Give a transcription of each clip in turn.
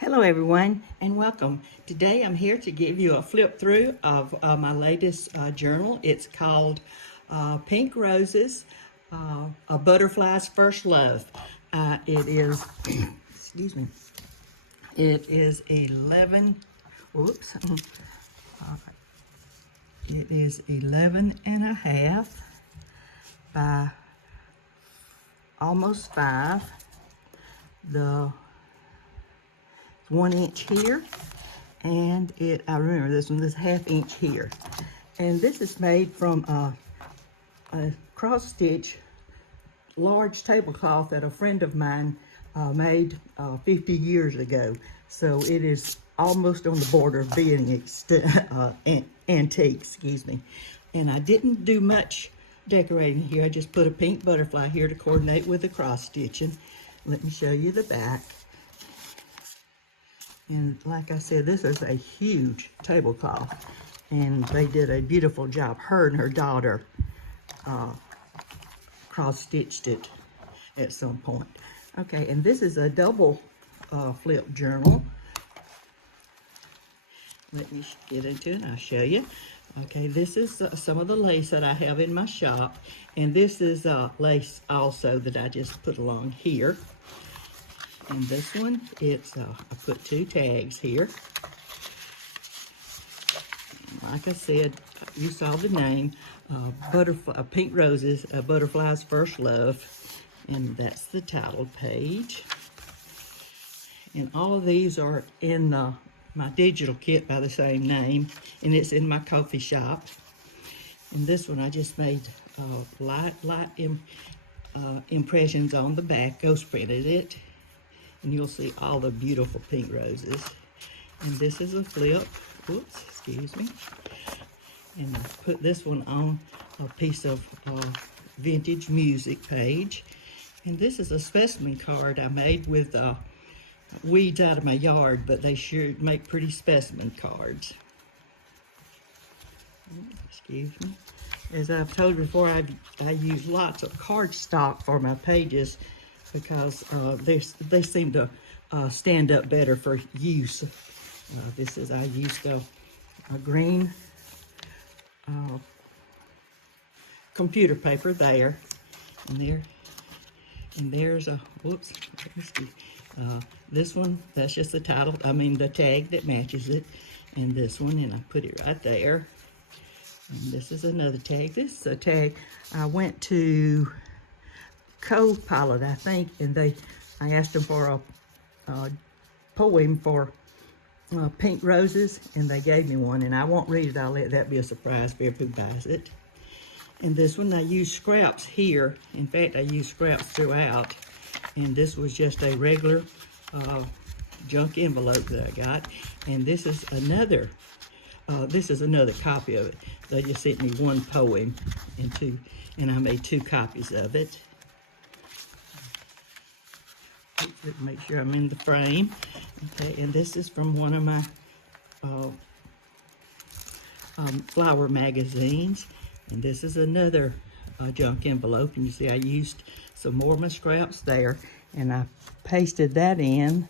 Hello everyone and welcome. Today I'm here to give you a flip through of my latest journal. It's called Pink Roses, A Butterfly's First Love. It is, excuse me, it is 11, whoops, it is 11 and a half by almost 5. The 1 inch here, and I remember this one, this 1/2 inch here. And this is made from a cross stitch large tablecloth that a friend of mine made 50 years ago. So it is almost on the border of being antique, excuse me. And I didn't do much decorating here. I just put a pink butterfly here to coordinate with the cross stitching. Let me show you the back. And like I said, this is a huge tablecloth, and they did a beautiful job. Her and her daughter cross-stitched it at some point. Okay, and this is a double flip journal. Let me get into it and I'll show you. Okay, this is some of the lace that I have in my shop, and this is lace also that I just put along here. And this one, it's, I put 2 tags here. Like I said, you saw the name, Pink Roses, A Butterfly's First Love. And that's the title page. And all of these are in my digital kit by the same name, and it's in my coffee shop. And this one I just made light impressions on the back, ghost printed it. And you'll see all the beautiful pink roses. And this is a flip, whoops, excuse me. And I put this one on a piece of vintage music page. And this is a specimen card I made with weeds out of my yard, but they sure make pretty specimen cards. Excuse me. As I've told you before, I use lots of cardstock for my pages, because they seem to stand up better for use. I used a green computer paper there, and there's a, whoops, this one, that's just the title, the tag that matches it, and this one, and I put it right there. And this is another tag. This is a tag I went to Co-Pilot, I think, and I asked them for a poem for Pink Roses, and they gave me one, and I won't read it. I'll let that be a surprise for who buys it. And this one, I used scraps here. In fact, I used scraps throughout, and this was just a regular junk envelope that I got. And this is another copy of it. They just sent me one poem and I made 2 copies of it. Make sure I'm in the frame. Okay, and this is from one of my flower magazines. And this is another junk envelope. And you see I used some more of my scraps there. And I pasted that in,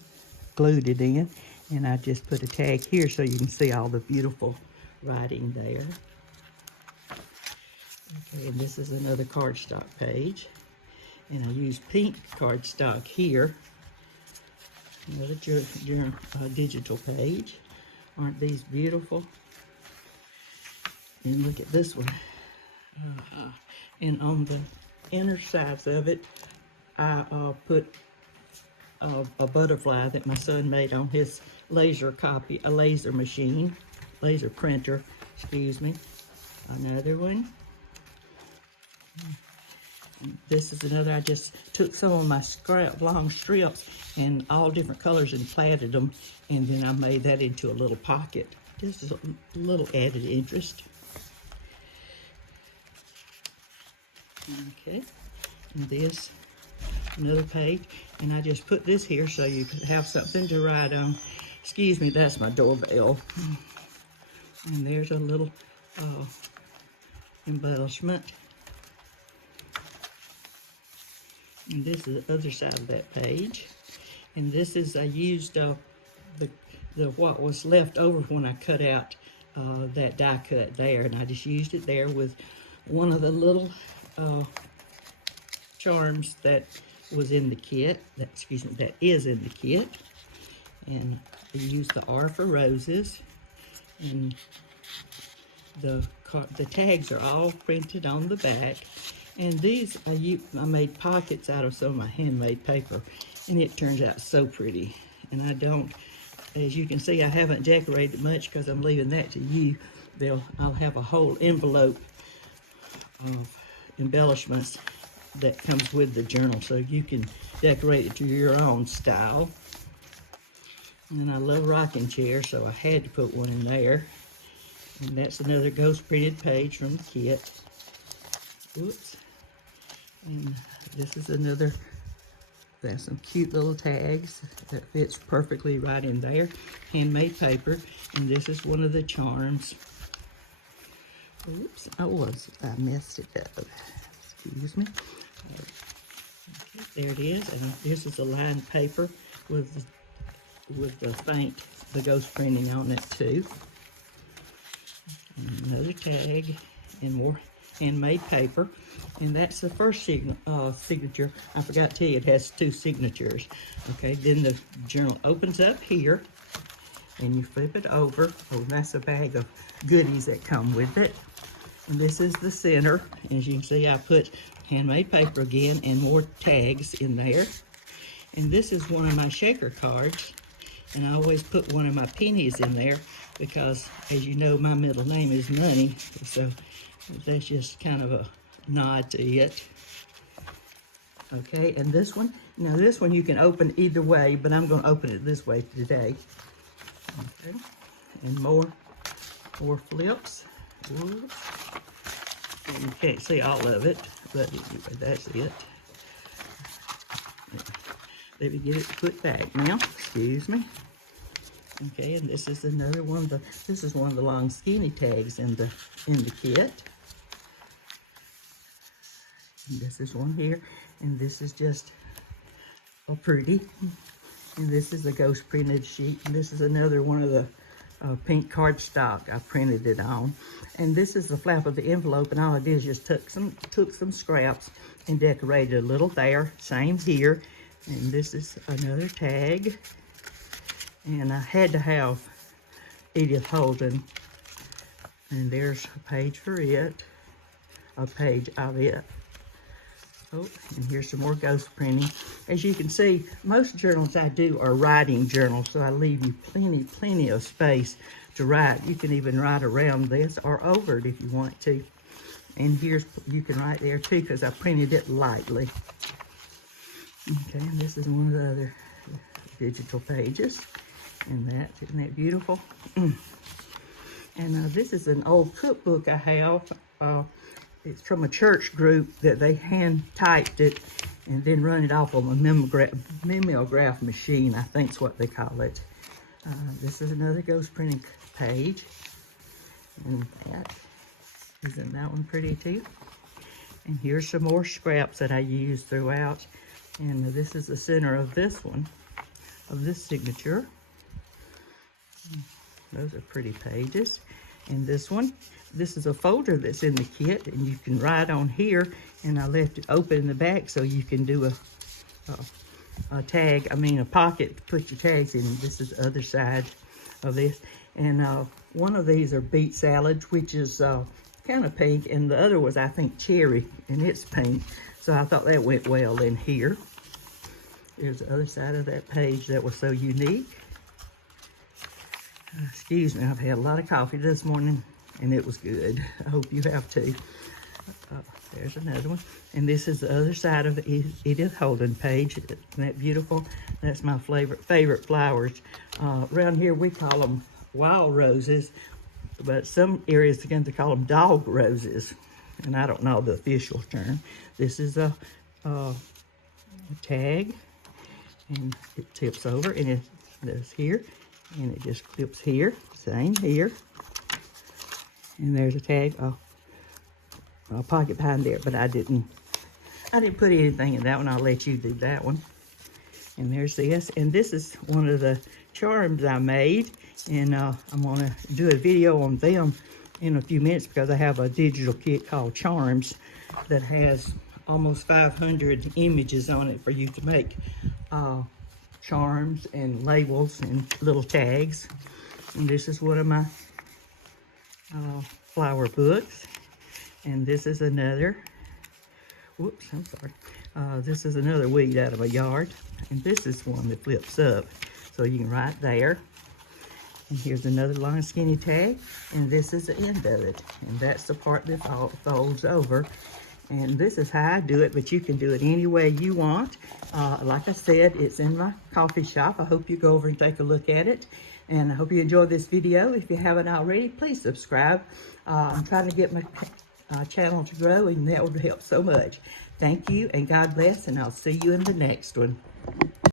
glued it in. And I just put a tag here so you can see all the beautiful writing there. Okay, and this is another cardstock page. And I use pink cardstock here. Another digital page. Aren't these beautiful? And look at this one. And on the inner sides of it, I put a butterfly that my son made on his laser printer, excuse me. Another one. This is another, I just took some of my long strips in all different colors and plaited them, and then I made that into a little pocket. Just a little added interest. Okay, and this, another page, and I just put this here so you could have something to write on. Excuse me, that's my doorbell. And there's a little embellishment. And this is the other side of that page. And this is, I used the what was left over when I cut out that die cut there, and I just used it there with one of the little charms that was in the kit, that is in the kit. And I used the R for roses, and the tags are all printed on the back. And these, I made pockets out of some of my handmade paper, and it turns out so pretty. And I don't, as you can see, I haven't decorated much because I'm leaving that to you. I'll have a whole envelope of embellishments that comes with the journal, so you can decorate it to your own style. And I love rocking chairs, so I had to put one in there. And that's another ghost printed page from the kit. Whoops. And this is another, that's some cute little tags that fits perfectly right in there. Handmade paper. And this is one of the charms. Oops, I messed it up. Excuse me. Okay, there it is. And this is a lined paper with the ghost printing on it too. And another tag and more handmade paper. And that's the first signature. I forgot to tell you, it has 2 signatures. Okay, then the journal opens up here, and you flip it over. Oh, that's a bag of goodies that come with it. And this is the center. As you can see, I put handmade paper again and more tags in there. And this is one of my shaker cards. And I always put one of my pennies in there because, as you know, my middle name is Money. So that's just kind of a nod to it. Okay, and this one, now this one you can open either way, but I'm going to open it this way today. Okay, and more flips. Ooh. And you can't see all of it, but anyway, that's it. Let me get it put back now. Excuse me. Okay, and this is another one. This is one of the long skinny tags in the kit. And this is one here, and this is just a pretty. And this is a ghost printed sheet. And this is another one of the pink cardstock I printed it on. And this is the flap of the envelope, and all I did is just took some scraps and decorated a little there. Same here. And this is another tag. And I had to have Edith Holden. And there's a page for it. A page of it. Oh, and here's some more ghost printing. As you can see, most journals I do are writing journals, so I leave you plenty of space to write. You can even write around this or over it if you want to. And you can write there too, because I printed it lightly. Okay, and this is one of the other digital pages. And isn't that beautiful? And this is an old cookbook I have. It's from a church group that they hand typed it and then run it off on a mimeograph machine, I think is what they call it. This is another ghost printing page. And isn't that one pretty too? And here's some more scraps that I used throughout. And this is the center of this one, of this signature. Those are pretty pages. And this one, this is a folder that's in the kit, and you can write on here, and I left it open in the back so you can do a pocket to put your tags in. This is the other side of this. And one of these are beet salad, which is kind of pink, and the other was, I think, cherry, and it's pink. So I thought that went well in here. There's the other side of that page that was so unique. Excuse me, I've had a lot of coffee this morning, and it was good. I hope you have too. There's another one. And this is the other side of the Edith Holden page. Isn't that beautiful? That's my favorite flowers. Around here, we call them wild roses, but some areas they're going to call them dog roses. And I don't know the official term. This is a tag, and it tips over, and it goes here. And it just clips here, same here. And there's a tag, a pocket behind there, but I didn't put anything in that one. I'll let you do that one. And there's this. And this is one of the charms I made. And I'm going to do a video on them in a few minutes because I have a digital kit called Charms that has almost 500 images on it for you to make charms and labels and little tags. And this is one of my flower books. And this is another, whoops, I'm sorry. This is another weed out of a yard. And this is one that flips up. So you can write there. And here's another long skinny tag. And this is the end of it. And that's the part that folds over. And this is how I do it, but you can do it any way you want. Like I said, it's in my coffee shop. I hope you go over and take a look at it. And I hope you enjoyed this video. If you haven't already, please subscribe. I'm trying to get my channel to grow, and that would help so much. Thank you, and God bless, and I'll see you in the next one.